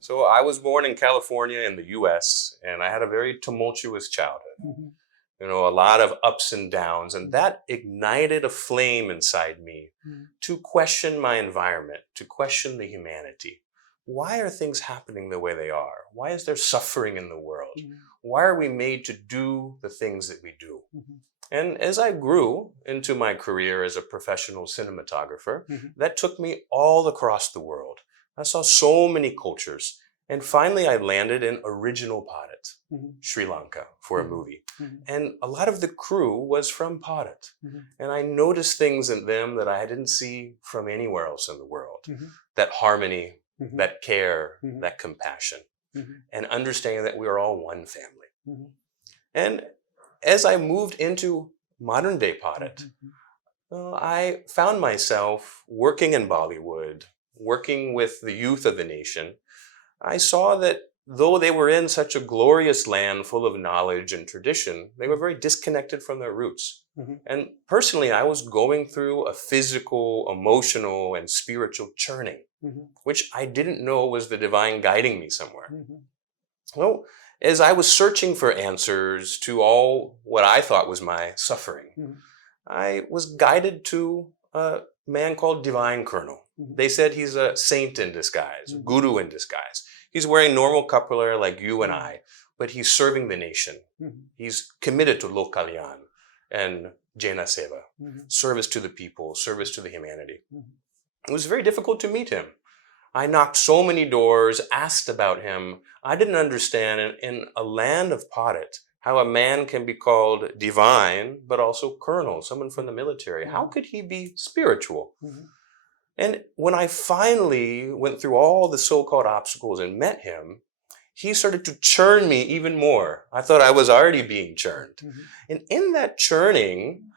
So I was born in California in the US, and I had a very tumultuous childhood. Mhm. A lot of ups and downs, and that ignited a flame inside me Mhm. to question my environment, to question the humanity. Why are things happening the way they are? Why is there suffering in the world? Mhm. Why are we made to do the things that we do? Mhm. And as I grew into my career as a professional cinematographer, Mhm. that took me all across the world. I saw so many cultures. And finally, I landed in original Bharat, Mhm. Sri Lanka, for a Mhm. movie. Mhm. And a lot of the crew was from Bharat. Mhm. And I noticed things in them that I didn't see from anywhere else in the world. Mhm. That harmony, Mhm. that care, Mhm. that compassion, Mhm. and understanding that we are all one family. Mhm. And as I moved into modern day Bharat, Mhm. I found myself working in Bollywood, working with the youth of the nation. I saw that though they were in such a glorious land full of knowledge and tradition, they were very disconnected from their roots. Mhm. And personally, I was going through a physical, emotional, and spiritual churning, Mhm. which I didn't know was the divine guiding me somewhere. Mhm. Well, as I was searching for answers to all what I thought was my suffering, Mhm. I was guided to a man called Divine Colonel. Mhm. They said he's a saint in disguise, a Mhm. guru in disguise. He's wearing normal kapula like you and Mhm. I, but he's serving the nation. Mhm. He's committed to Lokalyan and Jena Seva, Mhm. service to the people, service to the humanity. Mhm. It was very difficult to meet him. I knocked so many doors, asked about him. I didn't understand in a land of Parit how a man can be called divine, but also colonel, someone from the military. How Mhm. could he be spiritual? Mhm. And when I finally went through all the so called obstacles and met him, he started to churn me even more. I thought I was already being churned. Mhm. And in that churning,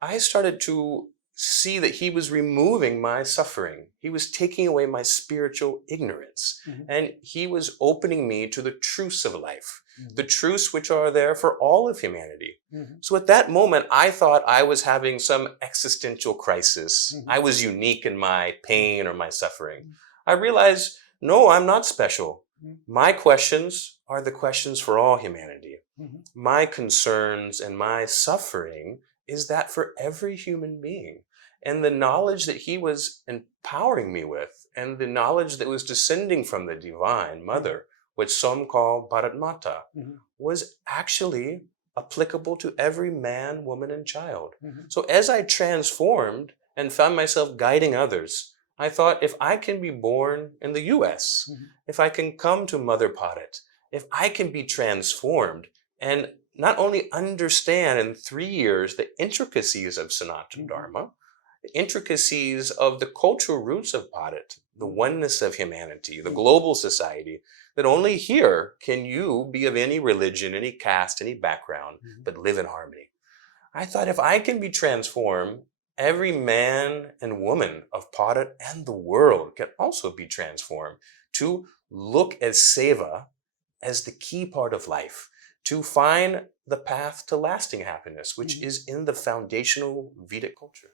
I started to see that he was removing my suffering. He was taking away my spiritual ignorance. Mhm. And he was opening me to the truths of life, the Mhm. truths which are there for all of humanity. Mhm. So at that moment, I thought I was having some existential crisis. Mhm. I was unique in my pain or my suffering. Mhm. I realized, no, I'm not special. Mhm. My questions are the questions for all humanity. Mhm. My concerns and my suffering is that for every human being. And the knowledge that he was empowering me with, and the knowledge that was descending from the Divine Mhm. Mother, which some call Bharat Mata, Mhm. was actually applicable to every man, woman, and child. Mhm. So as I transformed and found myself guiding others, I thought if I can be born in the US, Mhm. if I can come to Mother Bharat, if I can be transformed and not only understand in 3 years the intricacies of Sanatana Mhm. Dharma, the intricacies of the cultural roots of Bharat, the Mhm. oneness of humanity, the Mhm. global society, that only here can you be of any religion, any caste, any background, Mhm. but live in harmony. I thought if I can be transformed, every man and woman of Bharat and the world can also be transformed to look at seva as the key part of life, to find the path to lasting happiness, which Mhm. is in the foundational Vedic culture.